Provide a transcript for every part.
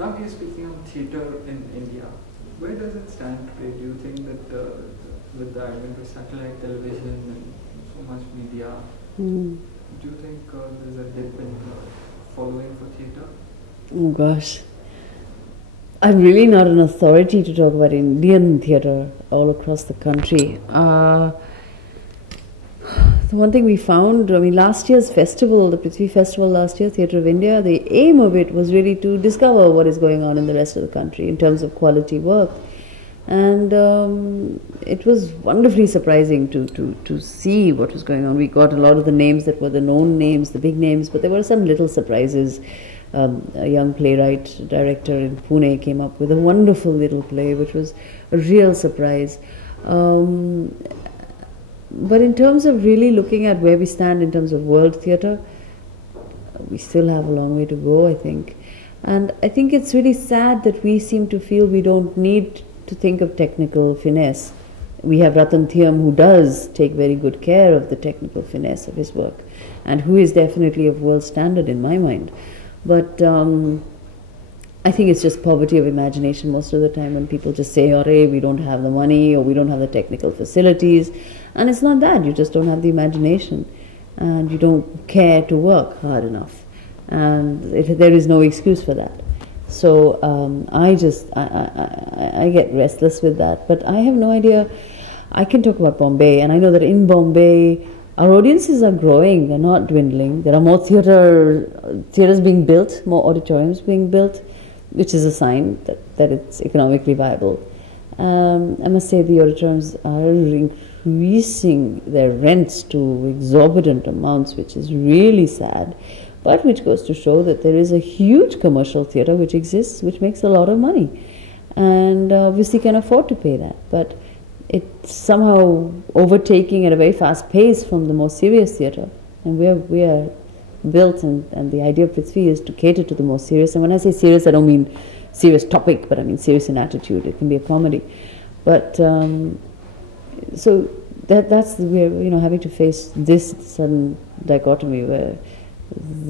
Now we are speaking of theatre in India. Where does it stand today? Do you think that with the advent of satellite television and so much media, do you think there's a dip in following for theatre? Oh gosh. I'm really not an authority to talk about Indian theatre all across the country. The one thing we found, I mean, last year's festival, the Prithvi festival last year, Theatre of India, the aim of it was really to discover what is going on in the rest of the country in terms of quality work. And it was wonderfully surprising to see what was going on. We got a lot of the names that were the known names, the big names, but there were some little surprises. A young playwright-director in Pune came up with a wonderful little play, which was a real surprise. But in terms of really looking at where we stand in terms of world theatre, we still have a long way to go, I think. And I think it's really sad that we seem to feel we don't need to think of technical finesse. We have Ratan Theatre, who does take very good care of the technical finesse of his work, and who is definitely of world standard in my mind. But I think it's just poverty of imagination most of the time when people just say, "Oh, we don't have the money," or "We don't have the technical facilities." And it's not that, you just don't have the imagination and you don't care to work hard enough. And there is no excuse for that. So I get restless with that. But I have no idea. I can talk about Bombay, and I know that in Bombay, our audiences are growing, they're not dwindling. There are more theatres being built, more auditoriums being built, which is a sign that it's economically viable. I must say the auditoriums are increasing their rents to exorbitant amounts, which is really sad, but which goes to show that there is a huge commercial theatre which exists, which makes a lot of money, and obviously can afford to pay that. But it's somehow overtaking at a very fast pace from the more serious theatre, and we are built, and the idea of Prithvi is to cater to the more serious. And when I say serious, I don't mean serious topic, but I mean serious in attitude. It can be a comedy, but so that's we're having to face this sudden dichotomy where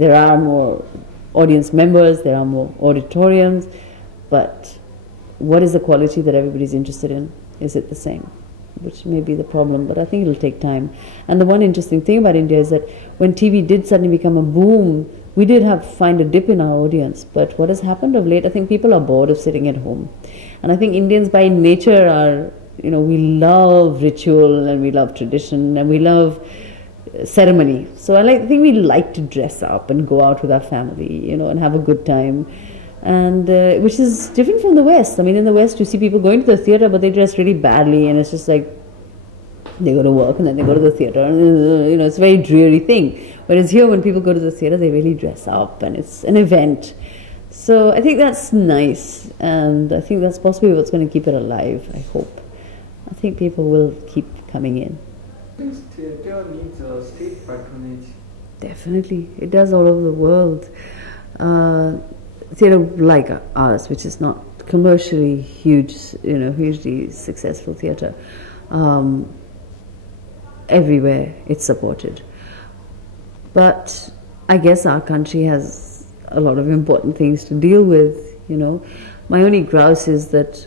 there are more audience members, there are more auditoriums, but what is the quality that everybody's interested in? Is it the same? Which may be the problem, but I think it'll take time. And the one interesting thing about India is that when TV did suddenly become a boom, we did find a dip in our audience. But what has happened of late, I think people are bored of sitting at home. And I think Indians by nature are, we love ritual and we love tradition and we love ceremony. So I think we like to dress up and go out with our family, and have a good time. And which is different from the West. I mean, in the West you see people going to the theatre, but they dress really badly, and it's just like they go to work and then they go to the theatre, and it's a very dreary thing. Whereas here, when people go to the theatre, they really dress up, and it's an event. So I think that's nice, and I think that's possibly what's going to keep it alive, I hope. I think people will keep coming in. I think theatre needs state patronage. Definitely. It does all over the world. Theatre like ours, which is not commercially hugely successful theatre, everywhere it's supported. But I guess our country has a lot of important things to deal with, My only grouse is that,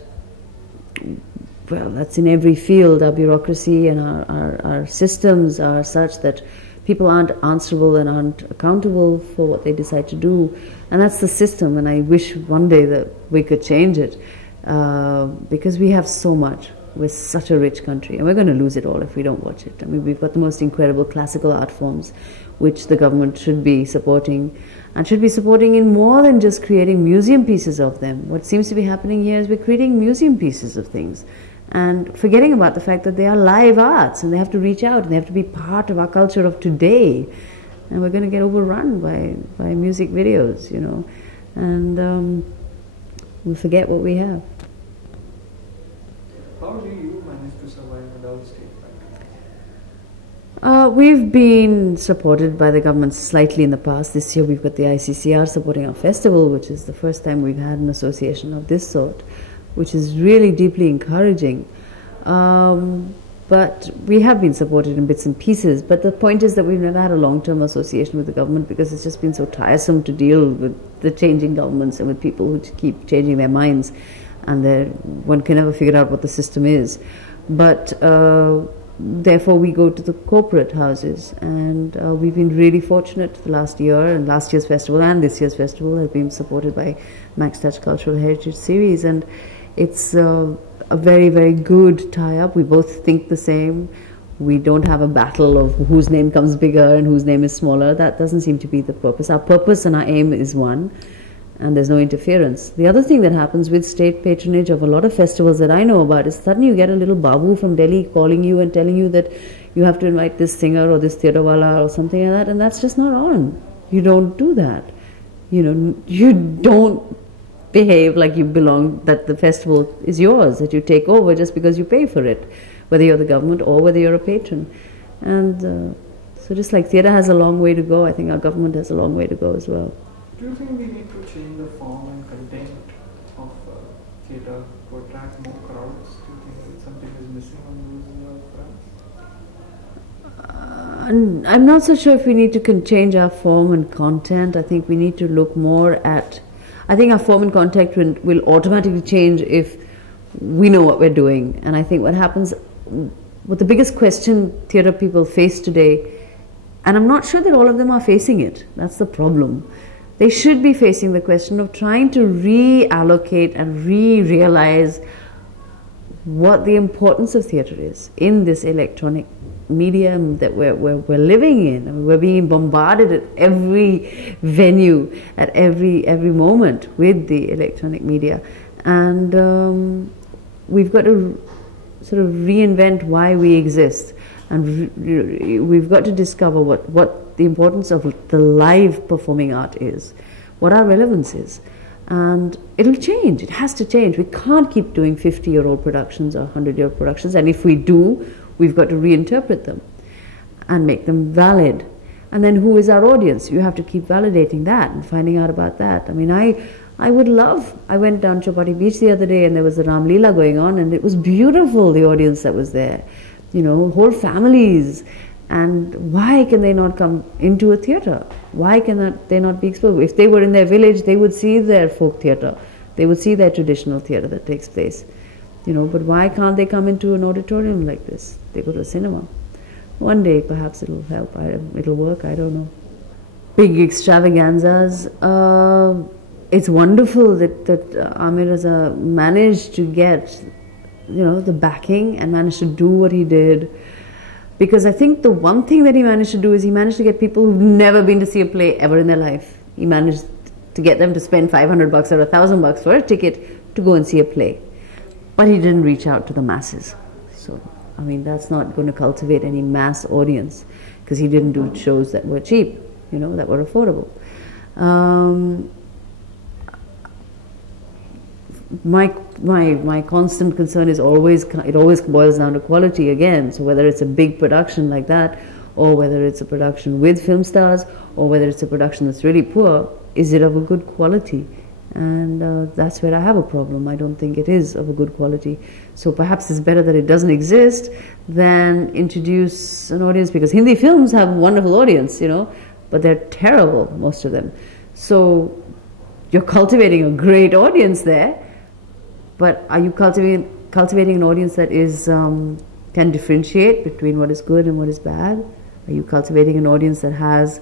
well, that's in every field. Our bureaucracy and our systems are such that people aren't answerable and aren't accountable for what they decide to do. And that's the system, and I wish one day that we could change it, because we have so much. We're such a rich country, and we're going to lose it all if we don't watch it. I mean, we've got the most incredible classical art forms, which the government should be supporting, and should be supporting in more than just creating museum pieces of them. What seems to be happening here is we're creating museum pieces of things, and forgetting about the fact that they are live arts, and they have to reach out, and they have to be part of our culture of today. And we're going to get overrun by music videos, and we'll forget what we have. How do you manage to survive without state patronage? We've been supported by the government slightly in the past. This year we've got the ICCR supporting our festival, which is the first time we've had an association of this sort, which is really deeply encouraging. But we have been supported in bits and pieces. But the point is that we've never had a long-term association with the government because it's just been so tiresome to deal with the changing governments and with people who keep changing their minds, and one can never figure out what the system is. But therefore we go to the corporate houses, and we've been really fortunate the last year, and last year's festival and this year's festival has been supported by Max Touch Cultural Heritage Series, and it's a very, very good tie-up. We both think the same. We don't have a battle of whose name comes bigger and whose name is smaller. That doesn't seem to be the purpose. Our purpose and our aim is one, and there's no interference. The other thing that happens with state patronage of a lot of festivals that I know about is suddenly you get a little babu from Delhi calling you and telling you that you have to invite this singer or this theatre wala or something like that, and that's just not on. You don't do that. You don't behave like you belong, that the festival is yours, that you take over just because you pay for it, whether you're the government or whether you're a patron. And so just like theatre has a long way to go, I think our government has a long way to go as well. Do you think we need to change the form and content of theatre to attract more crowds? Do you think that something is missing on those fronts? I'm not so sure if we need to change our form and content. I think we need to look more at... I think our form and content will automatically change if we know what we're doing. And I think what happens... What the biggest question theatre people face today, and I'm not sure that all of them are facing it. That's the problem. They should be facing the question of trying to reallocate and re-realize what the importance of theatre is in this electronic medium that we're living in. I mean, we're being bombarded at every venue, at every moment with the electronic media, and we've got to sort of reinvent why we exist, and we've got to discover what the importance of the live performing art is, what our relevance is. And it'll change. It has to change. We can't keep doing 50-year-old productions or 100-year-old productions, and if we do, we've got to reinterpret them and make them valid. And then who is our audience? You have to keep validating that and finding out about that. I mean, I would love... I went down Chowpatty Beach the other day and there was a Ram Leela going on, and it was beautiful, the audience that was there. Whole families. And why can they not come into a theatre? Why can they not be exposed? If they were in their village, they would see their folk theatre. They would see their traditional theatre that takes place. But why can't they come into an auditorium like this? They go to a cinema. One day, perhaps it'll help. It'll work. I don't know. Big extravaganzas. It's wonderful that Amir has managed to get, the backing and managed to do what he did. Because I think the one thing that he managed to do is he managed to get people who've never been to see a play ever in their life. He managed to get them to spend $500 or $1,000 for a ticket to go and see a play. But he didn't reach out to the masses. So, I mean, that's not going to cultivate any mass audience, because he didn't do shows that were cheap, that were affordable. My constant concern is it always boils down to quality again. So whether it's a big production like that, or whether it's a production with film stars, or whether it's a production that's really poor, is it of a good quality? And that's where I have a problem. I don't think it is of a good quality. So perhaps it's better that it doesn't exist than introduce an audience, because Hindi films have a wonderful audience, but they're terrible, most of them. So you're cultivating a great audience there, but are you cultivating an audience that is can differentiate between what is good and what is bad? Are you cultivating an audience that has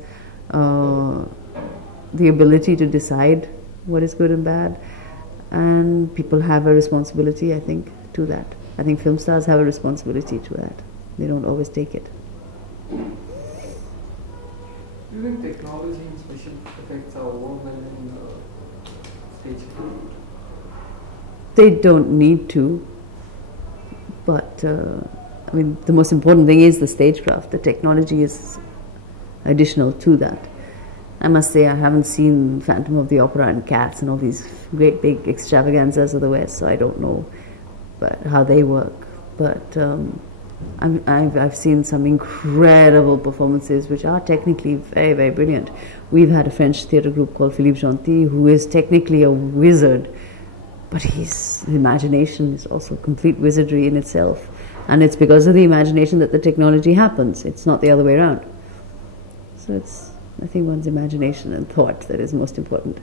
the ability to decide what is good and bad? And people have a responsibility, I think, to that. I think film stars have a responsibility to that. They don't always take it. Do you think technology and special effects are overwhelming stage crew? They don't need to, but I mean, the most important thing is the stagecraft. The technology is additional to that. I must say I haven't seen Phantom of the Opera and Cats and all these great big extravaganzas of the West, so I don't know how they work. But I've seen some incredible performances which are technically very, very brilliant. We've had a French theatre group called Philippe Gentil, who is technically a wizard, but his imagination is also complete wizardry in itself. And it's because of the imagination that the technology happens. It's not the other way around. So it's, I think, one's imagination and thought that is most important.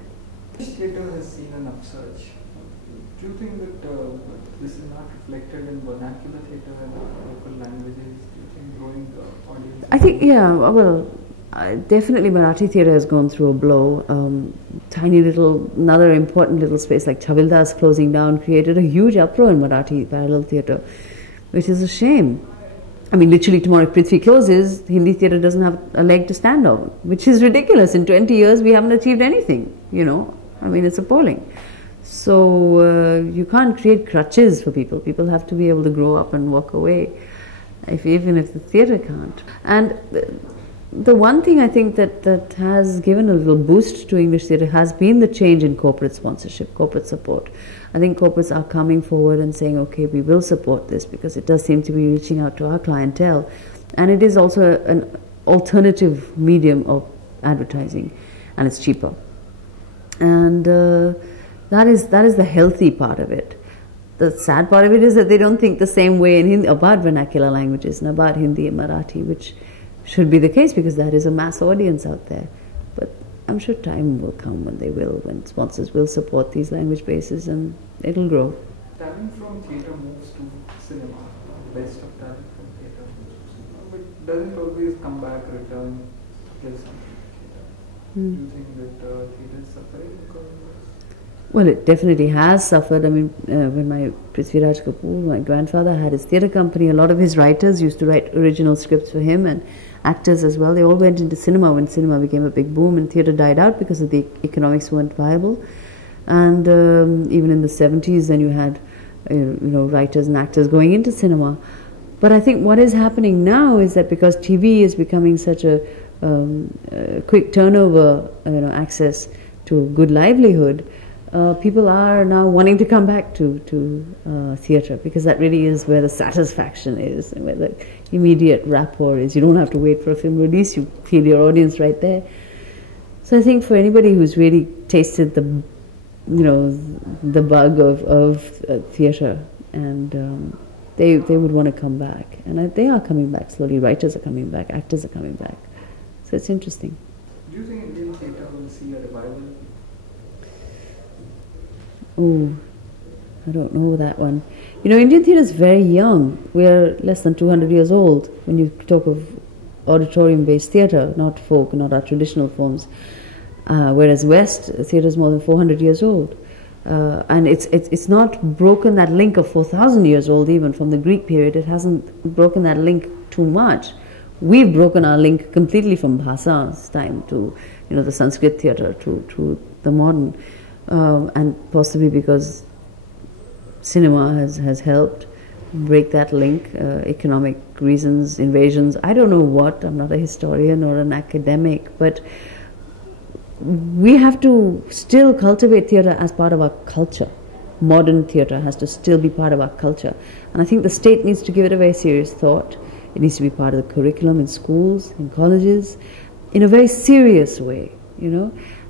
English theatre has seen an upsurge. Do you think that this is not reflected in vernacular theatre and local languages? Do you think growing the audience? I think, yeah, well, definitely Marathi theatre has gone through a blow. Tiny little, another important little space like Chavildas closing down created a huge uproar in Marathi parallel theatre, which is a shame. I mean, literally tomorrow if Prithvi closes, Hindi theatre doesn't have a leg to stand on, which is ridiculous. In 20 years, we haven't achieved anything, you know. I mean, it's appalling. So you can't create crutches for people. People have to be able to grow up and walk away, even if the theatre can't. And the one thing I think that has given a little boost to English theatre has been the change in corporate sponsorship, corporate support. I think corporates are coming forward and saying, okay, we will support this because it does seem to be reaching out to our clientele. And it is also an alternative medium of advertising, and it's cheaper. And that is the healthy part of it. The sad part of it is that they don't think the same way in Hindi about vernacular languages and about Hindi and Marathi, which should be the case because that is a mass audience out there. But I'm sure time will come when they will, when sponsors will support these language bases and it'll grow. Talent from theatre moves to cinema. The best of talent from theatre moves to cinema. But doesn't always come back, return, give something to theatre. Do you think that theatre is suffering because of this? Well, it definitely has suffered. I mean, when my Prithvi Kapoor, my grandfather, had his theatre company, a lot of his writers used to write original scripts for him, and actors as well. They all went into cinema when cinema became a big boom, and theatre died out because of the economics weren't viable. And even in the 70s, then you had writers and actors going into cinema. But I think what is happening now is that because TV is becoming such a quick turnover, access to a good livelihood, people are now wanting to come back to theatre because that really is where the satisfaction is and where the immediate rapport is. You don't have to wait for a film release, you feel your audience right there. So I think for anybody who's really tasted the bug of theatre, and they would want to come back, and they are coming back slowly. Writers are coming back, actors are coming back, so it's interesting. Do you think Indian theatre will see a revival? Oh, I don't know that one. Indian theatre is very young. We're less than 200 years old when you talk of auditorium-based theatre, not folk, not our traditional forms. Whereas West theatre is more than 400 years old. And it's not broken that link of 4,000 years old even from the Greek period. It hasn't broken that link too much. We've broken our link completely from Bhasa's time to the Sanskrit theatre to the modern. And possibly because cinema has helped break that link, economic reasons, invasions, I don't know what, I'm not a historian or an academic, but we have to still cultivate theatre as part of our culture. Modern theatre has to still be part of our culture. And I think the state needs to give it a very serious thought. It needs to be part of the curriculum in schools, in colleges, in a very serious way,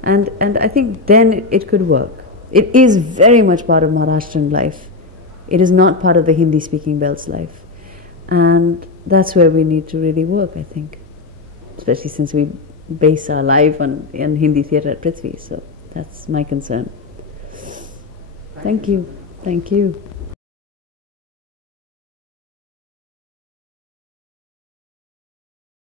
And I think then it could work. It is very much part of Maharashtrian life. It is not part of the Hindi-speaking belt's life. And that's where we need to really work, I think. Especially since we base our life on Hindi theatre at Prithvi. So that's my concern. Thank you. Thank you.